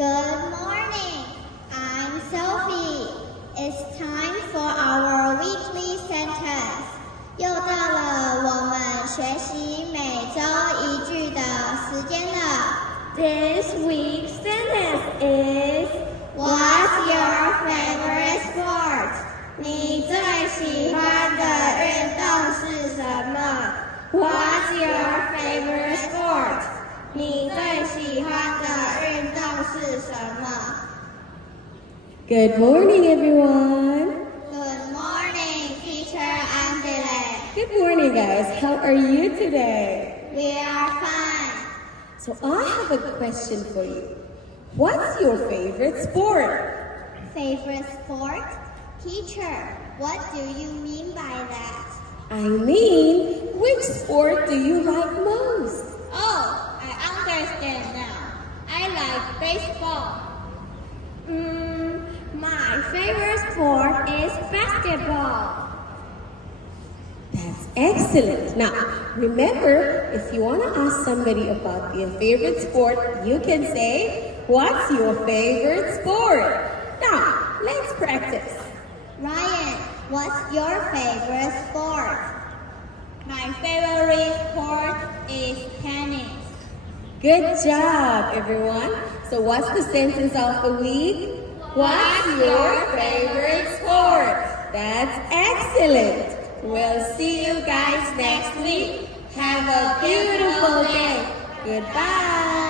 Good morning. I'm Sophie. It's time for our weekly sentence. 又到了我们学习每周一句的时间了。This week's sentence is What's your favorite sport? 你最喜欢的运动是什么 What's your favorite sport? 你最喜欢的运动是什么 Good morning, everyone. Good morning, Teacher Angela. Good morning, guys. How are you today? We are fine. So I have a question for you. What's your favorite sport? Favorite sport? Teacher, what do you mean by that? I mean, which sport do you like most? Oh, I understand now. I like baseball. My favorite sport is basketball. That's excellent. Now, remember, if you want to ask somebody about their favorite sport, you can say, what's your favorite sport? Now, let's practice. Ryan, what's your favorite sport? My favorite sport is tennis. Good job, everyone. So what's the sentence of the week? What's your favorite sport? That's excellent. We'll see you guys next week. Have a beautiful day. Goodbye.